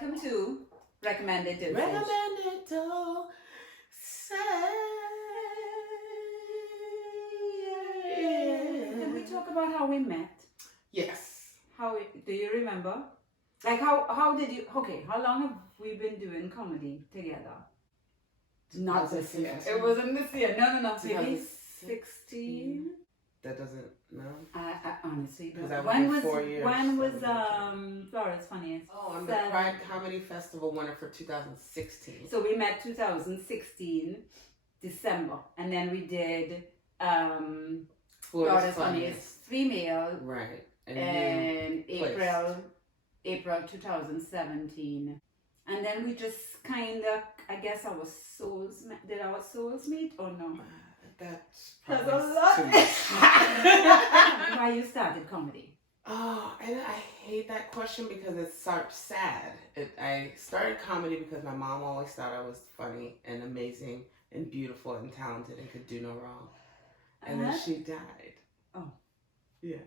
welcome to Recommended Dosage. Recommended Dosage. Can we talk about how we met? Yes. Do you remember? Like how did you? Okay, how long have we been doing comedy together? Not this year. It wasn't this year. No. Maybe 16. That doesn't, no? I honestly don't. Because When was 4 years. When was Florida's Funniest? Oh, I'm the Pride Comedy Festival winner for 2016. So we met 2016 December, and then we did Florida's Funniest Female. Right. And April 2017. And then we just kind of, I guess our souls met. Did our souls meet or no? That's a probably lot. too much. Why you started comedy? Oh, and I hate that question because it's sad. I started comedy because my mom always thought I was funny and amazing and beautiful and talented and could do no wrong. And then she died. Oh. Yeah.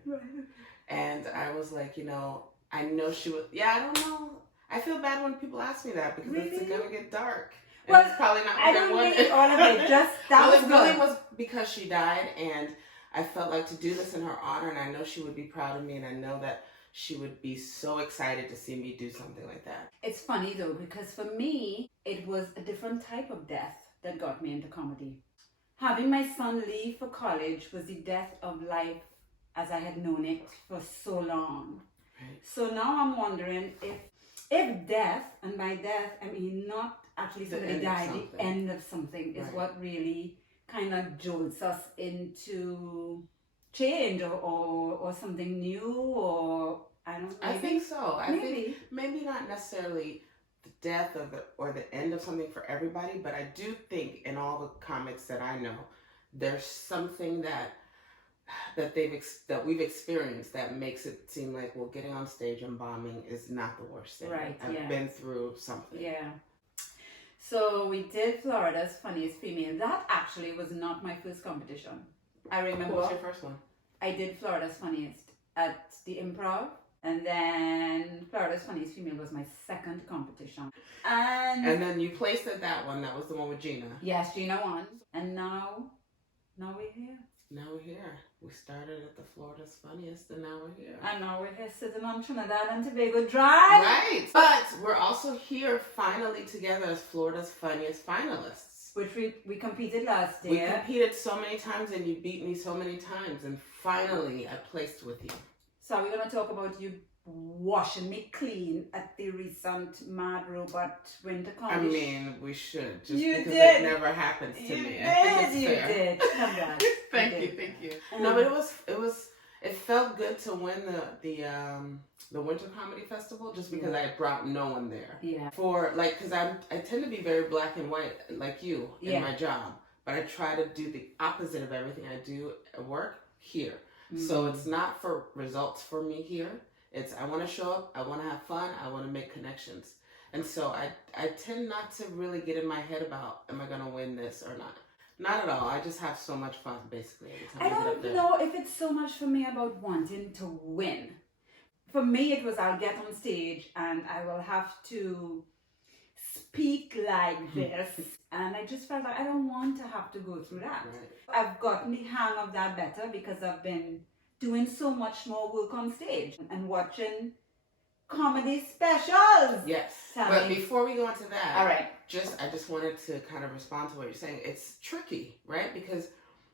And I was like, I know she would. Yeah, I don't know. I feel bad when people ask me that because it's gonna get dark. And well, it's probably not what I don't need all of it. Just that well, was it good. really was because she died, and I felt like to do this in her honor, and I know she would be proud of me, and I know that she would be so excited to see me do something like that. It's funny though, because for me, it was a different type of death that got me into comedy. Having my son leave for college was the death of life as I had known it for so long. Right. So now I'm wondering if death, and by death I mean not actually somebody died, the end of something is what really kind of jolts us into change or something new, or I don't know. I think so. I Maybe. think maybe not necessarily the death or the end of something for everybody, but I do think in all the comics that I know, there's something that we've experienced that makes it seem like, well, getting on stage and bombing is not the worst thing. Right. I've been through something. Yeah. So we did Florida's Funniest Female. That actually was not my first competition. I remember. What was your first one? I did Florida's Funniest at the Improv, and then Florida's Funniest Female was my second competition. And then you placed at that one. That was the one with Gina. Yes, Gina won. And now we're here. Now we're here. We started at the Florida's Funniest, and now we're here. And now we're here sitting on Trinidad and Tobago Drive. Right. But we're also here finally together as Florida's Funniest finalists. Which we competed last year. We competed so many times, and you beat me so many times, and finally I placed with you. So we're going to talk about you washing me clean at the recent Mad Robot Winter Comedy. I mean, we should, just you because did. it never happens to me. You did. Congrats. Thank you. No, but it felt good to win the Winter Comedy Festival just because I had brought no one there. Yeah. Because I tend to be very black and white like you in my job, but I try to do the opposite of everything I do at work here. Mm-hmm. So it's not for results for me here. It's I want to show up, I want to have fun, I want to make connections. And so I tend not to really get in my head about, am I going to win this or not? Not at all. I just have so much fun, basically, every time I don't know if it's so much for me about wanting to win. For me, it was I'll get on stage and I will have to speak like this. And I just felt like I don't want to have to go through that. Right. I've gotten the hang of that better because I've been doing so much more work on stage and watching comedy specials. Yes. But before we go into that, all right. I just wanted to kind of respond to what you're saying. It's tricky, right? Because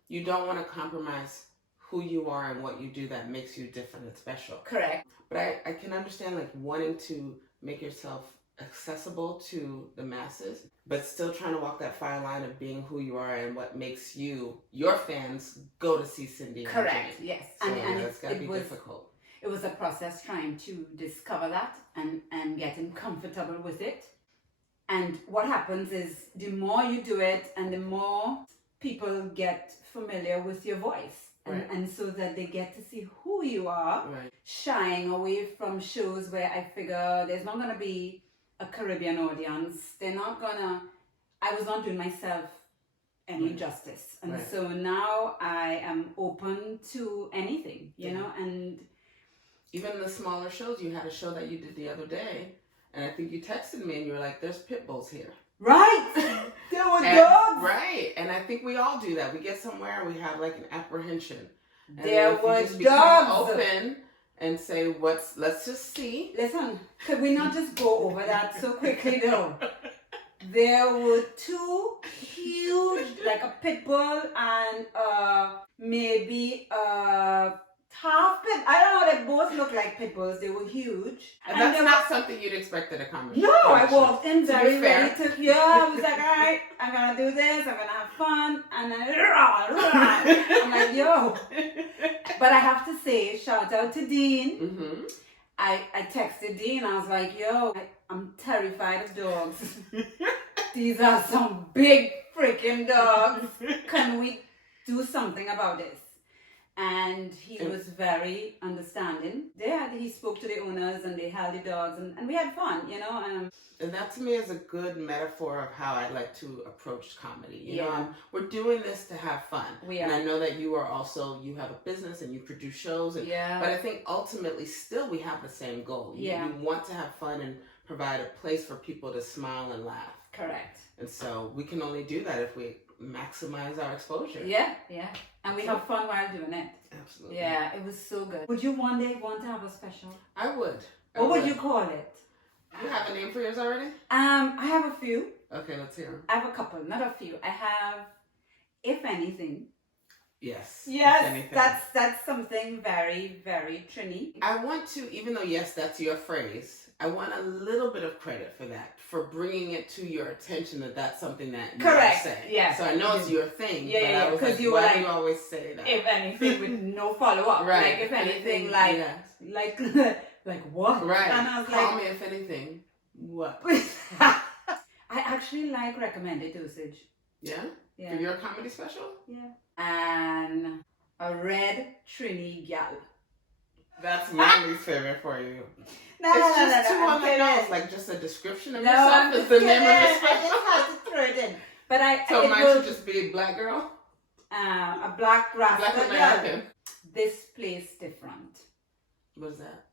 you don't want to compromise who you are and what you do that makes you different and special. Correct. But I can understand like wanting to make yourself accessible to the masses, but still trying to walk that fine line of being who you are and what makes your fans go to see Cindy. Correct. Yes. So and it's got to be difficult. It was a process trying to discover that and getting comfortable with it. And what happens is the more you do it and the more people get familiar with your voice. And so that they get to see who you are, shying away from shows where I figure there's not going to be a Caribbean audience. I was not doing myself any justice. And so now I am open to anything, you know, and even the smaller shows. You had a show that you did the other day And I think you texted me and you were like, there's pit bulls here. Right. There were dogs. Right. And I think we all do that. We get somewhere and we have like an apprehension. And there if were you just dogs. open and say, let's just see. Listen, could we not just go over that so quickly though? There were two huge, like a pit bull and maybe half pit. I don't know, they both look like pit bulls. They were huge. And that's not something you'd expect at a comedy. No, I walked in very ready to, I was like, all right, I'm going to do this. I'm going to have fun. And then, I'm like, yo. But I have to say, shout out to Dean. Mm-hmm. I texted Dean. I was like, yo, I'm terrified of dogs. These are some big freaking dogs. Can we do something about this? And he was very understanding. He spoke to the owners and they held the dogs and we had fun, you know. And that to me is a good metaphor of how I like to approach comedy. You know, we're doing this to have fun. And I know that you have a business and you produce shows. But I think ultimately still we have the same goal. You want to have fun and provide a place for people to smile and laugh. Correct. And so we can only do that if we maximize our exposure. Yeah. And we have fun while doing it. Absolutely. Yeah, it was so good. Would you one day want to have a special? I would. What would you call it? You have a name for yours already? I have a few. Okay, let's hear them. I have a couple, not a few. I have, if anything. Yes. Yes, that's something very, very Trini. I want to, even though yes, that's your phrase, I want a little bit of credit for that, for bringing it to your attention that that's something that you say. Yeah. So I know it's your thing. Yeah, but I was like, why do you always say that? If anything, with no follow up. Right. Like if anything, like what? Right. And I was Call me if anything. What? I actually like recommended dosage. Yeah? For your comedy special? Yeah. And a red Trini gal. That's my least favorite for you. No, it's too on the nose, like just a description of yourself is the name of the special. I just had to throw it in. But so mine should just be Black Girl? A black Rasta Black American. Girl. This place different. What is that?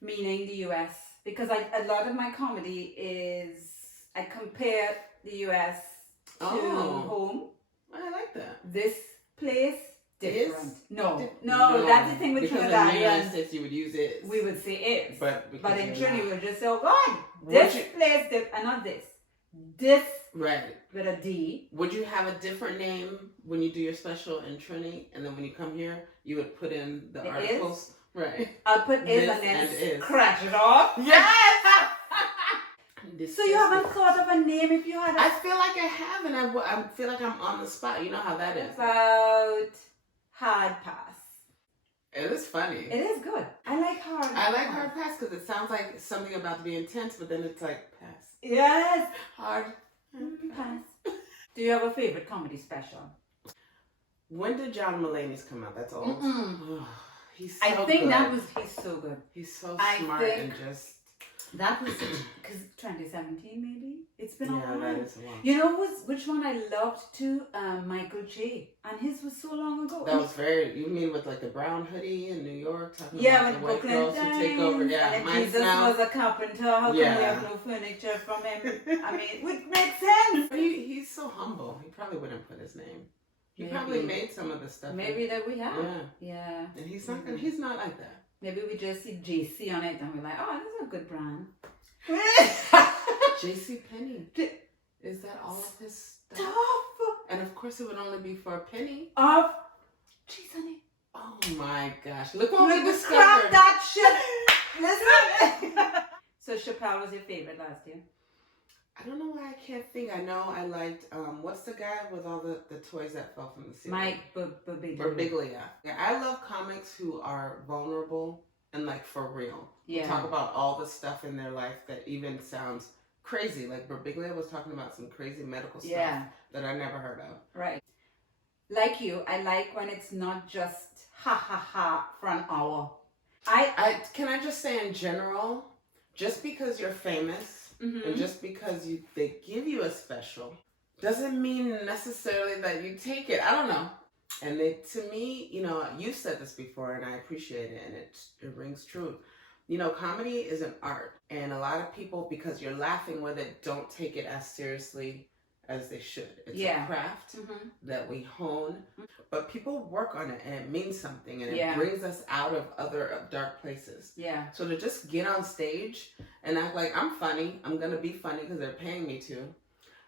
Meaning the US. Because a lot of my comedy is, I compare the US to home. I like that. This place different. No, no, that's the thing with Trinidad. Trinidad. In the United States you would use it. We would say is. But in Trinidad we would just say, oh God, this place, and not this. This right with a D. Would you have a different name when you do your special in Trini, and then when you come here, you would put in the articles? Is? Right. I'll put is and then scratch it off. Yes! So you haven't thought of a name if you had I feel like I have, and I feel like I'm on the spot. You know how that is. About hard pass. It is funny. It is good. I like hard pass because it sounds like something about to be intense, but then it's like pass. Yes. Hard pass. Do you have a favorite comedy special? When did John Mulaney's come out? That's old. He's so I think good. He's so good. He's so smart and just... That was, because 2017 maybe? It's been a while. Yeah, that is a while. You know which one I loved too? Michael J. And his was so long ago. That was you mean with like the brown hoodie in New York? Yeah, with with the white girls who take over. Yeah, and Jesus was a carpenter. How come we have no furniture from him? I mean, it makes sense. He's so humble. He probably wouldn't put his name. He probably made some of the stuff. Maybe that we have. Yeah. And he's not he's not like that. Maybe we just see JC on it and we're like, oh, this is a good brand. JC Penney. Is that all of his stuff? And of course it would only be for a penny. Of cheese on it. Oh my gosh. Look what we discovered. Scrap that shit. Listen. So Chappelle was your favorite last year? I don't know why I can't think. I know I liked, what's the guy with all the toys that fell from the ceiling? Mike Birbiglia. Yeah, I love comics who are vulnerable and like for real. Yeah. Talk about all the stuff in their life that even sounds crazy. Like Birbiglia was talking about some crazy medical stuff that I never heard of. Right. Like you, I like when it's not just ha ha ha for an hour. Can I just say in general, just because you're famous, and just because they give you a special doesn't mean necessarily that you take it. I don't know. And to me, you know, you've said this before and I appreciate it and it rings true. You know, comedy is an art, and a lot of people, because you're laughing with it, don't take it as seriously as they should. It's a craft that we hone, but people work on it, and it means something, and it brings us out of other dark places. Yeah. So to just get on stage and act like I'm funny, I'm gonna be funny because they're paying me to.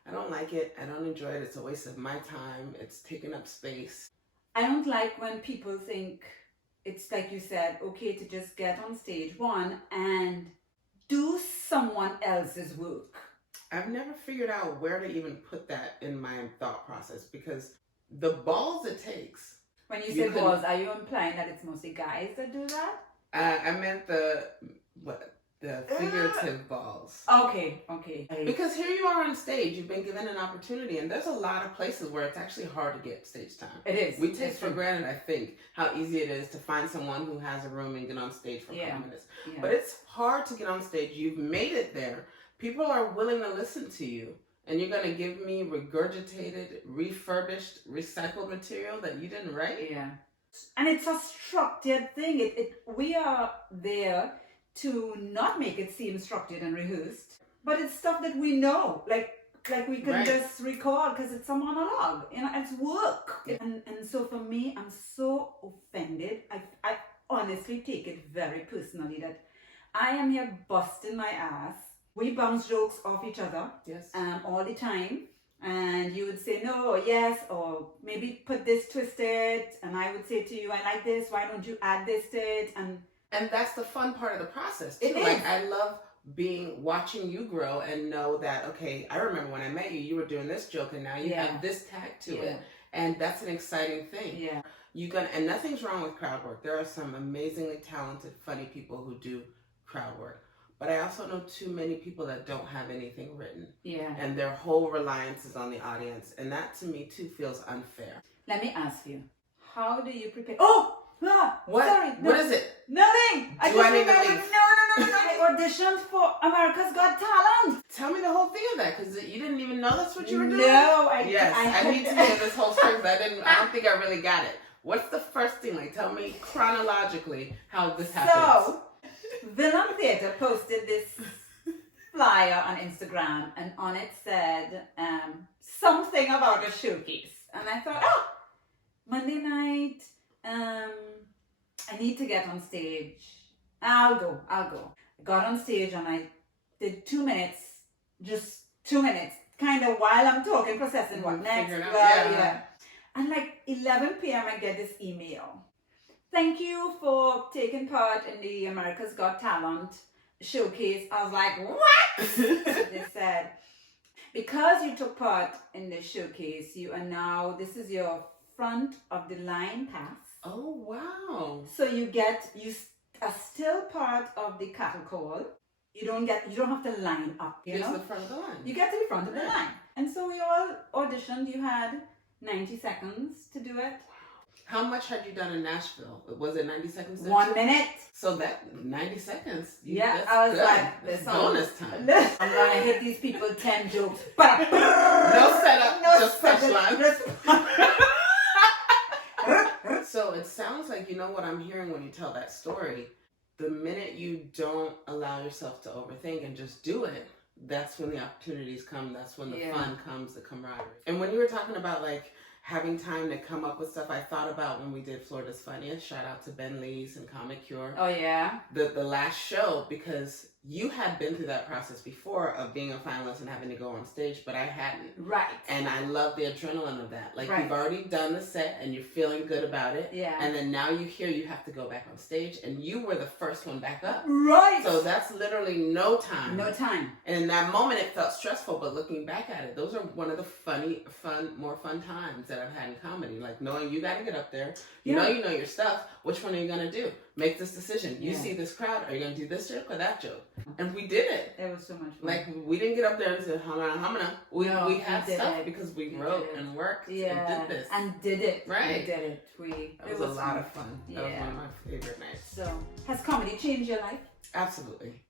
I don't like it. I don't enjoy it. It's a waste of my time. It's taking up space. I don't like when people think it's, like you said, okay to just get on stage, one, and do someone else's work. I've never figured out where to even put that in my thought process, because the balls it takes. When you say balls, are you implying that it's mostly guys that do that? I meant the figurative balls. Okay. Because here you are on stage, you've been given an opportunity, and there's a lot of places where it's actually hard to get stage time. It is. We take for granted, I think, how easy it is to find someone who has a room and get on stage for a couple minutes. Yeah. But it's hard to get on stage. You've made it there. People are willing to listen to you. And you're going to give me regurgitated, refurbished, recycled material that you didn't write? Yeah. And it's a structured thing. We are there to not make it seem structured and rehearsed, but it's stuff that we know, like we can just recall because it's a monologue, you know, it's work. Yeah. And so for me, I'm so offended. I honestly take it very personally that I am here busting my ass. We bounce jokes off each other all the time. And you would say no, yes, or maybe put this, twist it. And I would say to you, I like this, why don't you add this to it? And that's the fun part of the process too. Like, I love watching you grow and know that, okay, I remember when I met you, you were doing this joke and now you have this tag to it. And that's an exciting thing. Yeah. And nothing's wrong with crowd work. There are some amazingly talented, funny people who do crowd work. But I also know too many people that don't have anything written. Yeah. And their whole reliance is on the audience. And that to me too feels unfair. Let me ask you, how do you prepare? What? Sorry. No, what is it? Nothing. I need to leave? No. I auditioned for America's Got Talent. Tell me the whole thing of that, because you didn't even know that's what you were doing? No, I need to hear this whole story, because I don't think I really got it. What's the first thing? Like, tell me chronologically how this happens. So, Villain Theatre posted this flyer on Instagram, and on it said something about a showcase. And I thought, Monday night, I need to get on stage. I'll go. I got on stage and I did 2 minutes, just 2 minutes, kind of while I'm talking, processing what next. And like 11 p.m. I get this email. Thank you for taking part in the America's Got Talent showcase. I was like, what? They said, because you took part in the showcase, you are now, this is your front of the line pass. Oh, wow. So you are still part of the cattle call. You don't have to line up, you know? The front of the line. You get to the front of the line. And so we all auditioned. You had 90 seconds to do it. How much had you done in Nashville? Was it 90 seconds? 1 minute. So that 90 seconds. I was good. Like, this bonus time. I'm going to hit these people 10 jokes. No setup, just punchline. So it sounds like, you know what I'm hearing when you tell that story, the minute you don't allow yourself to overthink and just do it, that's when the opportunities come, that's when the fun comes, the camaraderie. And when you were talking about like having time to come up with stuff, I thought about when we did Florida's Funniest, shout out to Ben Lee's and Comic Cure. Oh yeah? The last show, because you had been through that process before of being a finalist and having to go on stage, but I hadn't. Right. And I love the adrenaline of that. Like you've already done the set and you're feeling good about it. Yeah. And then now you have to go back on stage and you were the first one back up. Right. So that's literally no time. No time. And in that moment it felt stressful, but looking back at it, those are one of the more fun times that I've had in comedy. Like knowing you got to get up there, you know your stuff. Which one are you going to do? Make this decision. You see this crowd. Are you going to do this joke or that joke? And we did it. It was so much fun. Like, we didn't get up there and say, hamana. We had stuff because we wrote and worked and did this. And did it. Right. We did it. It was a lot of fun. That was one of my favorite nights. So, has comedy changed your life? Absolutely.